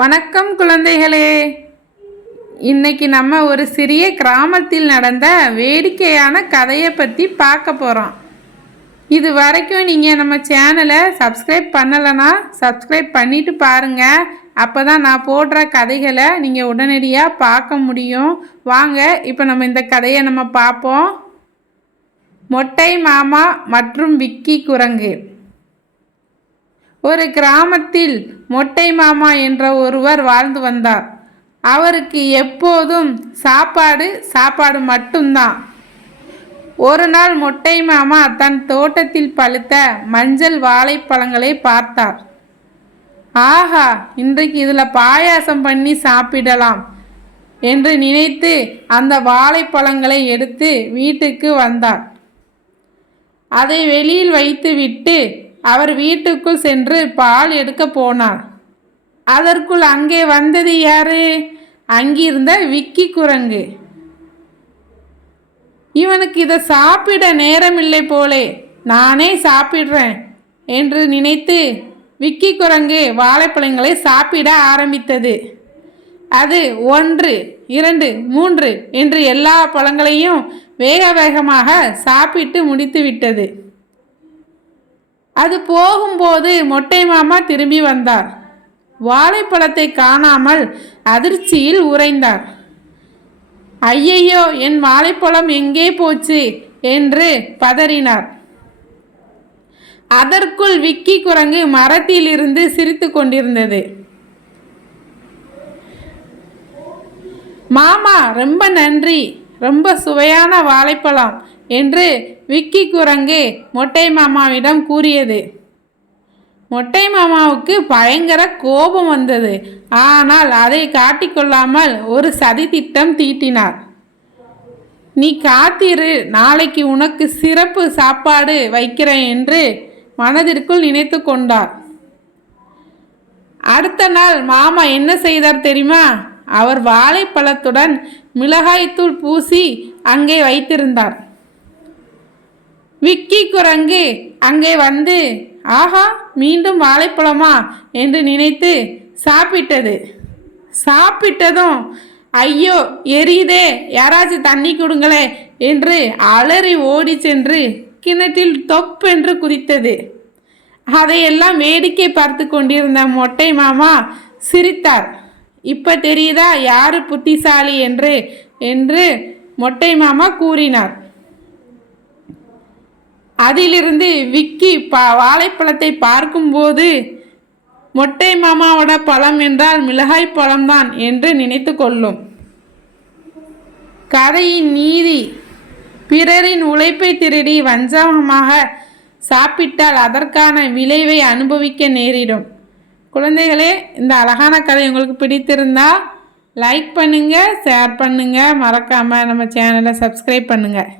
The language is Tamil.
வணக்கம் குழந்தைகளே. இன்னைக்கு நம்ம ஒரு சிறிய கிராமத்தில் நடந்த வேடிக்கையான கதையை பற்றி பார்க்க போகிறோம். இது வரைக்கும் நீங்கள் நம்ம சேனலை சப்ஸ்கிரைப் பண்ணலைன்னா சப்ஸ்கிரைப் பண்ணிட்டு பாருங்கள். அப்போ தான் நான் போடுற கதைகளை நீங்கள் உடனடியாக பார்க்க முடியும். வாங்க இப்போ நம்ம இந்த கதையை நம்ம பார்ப்போம். மொட்டை மாமா மற்றும் விக்கி குரங்கு. ஒரு கிராமத்தில் மொட்டை மாமா என்ற ஒருவர் வாழ்ந்து வந்தார். அவருக்கு எப்போதும் சாப்பாடு மட்டும்தான். ஒரு நாள் மொட்டை மாமா தன் தோட்டத்தில் பழுத்த மஞ்சள் வாழைப்பழங்களை பார்த்தார். ஆஹா, இன்றைக்கு இதில் பாயாசம் பண்ணி சாப்பிடலாம் என்று நினைத்து அந்த வாழைப்பழங்களை எடுத்து வீட்டுக்கு வந்தார். அதை வெளியில் வைத்துவிட்டு அவர் வீட்டுக்குள் சென்று பால் எடுக்க போனார். அதற்குள் அங்கே வந்தது யாரு? அங்கிருந்த விக்கி குரங்கு. இவனுக்கு இதை சாப்பிட நேரமில்லை போலே, நானே சாப்பிடுறேன் என்று நினைத்து விக்கி குரங்கு வாழைப்பழங்களை சாப்பிட ஆரம்பித்தது. அது 1, 2, 3 என்று எல்லா பழங்களையும் வேக வேகமாக சாப்பிட்டு முடித்து விட்டது. அது போகும்போது மொட்டை மாமா திரும்பி வந்தார். வாழைப்பழத்தை காணாமல் அதிர்ச்சியில் உறைந்தார். ஐயையோ, என் வாழைப்பழம் எங்கே போச்சு என்று பதறினார். அதற்குள் விக்கி குரங்கு மரத்தில் இருந்து சிரித்து கொண்டிருந்தது. மாமா, ரொம்ப நன்றி, ரொம்ப சுவையான வாழைப்பழம் என்று விக்கி குரங்கு மொட்டை மாமாவிடம் கூறியது. மொட்டை மாமாவுக்கு பயங்கர கோபம் வந்தது. ஆனால் அதை காட்டிக்கொள்ளாமல் ஒரு சதி திட்டம் தீட்டினார். நீ காத்திரு, நாளைக்கு உனக்கு சிறப்பு சாப்பாடு வைக்கிறேன் என்று மனதிற்குள் நினைத்து கொண்டார். அடுத்த நாள் மாமா என்ன செய்தார் தெரியுமா? அவர் வாழைப்பழத்துடன் மிளகாய்த்தூள் பூசி அங்கே வைத்திருந்தார். விக்கி குரங்கு அங்கே வந்து ஆஹா, மீண்டும் வாழைப்பழமா என்று நினைத்து சாப்பிட்டதும் ஐயோ எரியுதே, யாராச்சும் தண்ணி கொடுங்களே என்று அலறி ஓடி சென்று கிணற்றில் தொப்பென்று குதித்தது. அதையெல்லாம் வேடிக்கை பார்த்து கொண்டிருந்த மொட்டை மாமா சிரித்தார். இப்போ தெரியுதா யாரு புத்திசாலி என்று மொட்டை மாமா கூறினார். அதிலிருந்து விக்கி வாழைப்பழத்தை பார்க்கும்போது மொட்டை மாமாவோட பழம் என்றால் மிளகாய் பழம்தான் என்று நினைத்து கொள்ளும். கதையின் நீதி: பிறரின் உழைப்பை திருடி வஞ்சகமாக சாப்பிட்டால் அதற்கான விளைவை அனுபவிக்க நேரிடும். குழந்தைகளே, இந்த அழகான கதை உங்களுக்கு பிடித்திருந்தா லைக் பண்ணுங்கள், ஷேர் பண்ணுங்கள், மறக்காமல் நம்ம சேனலை சப்ஸ்கிரைப் பண்ணுங்கள்.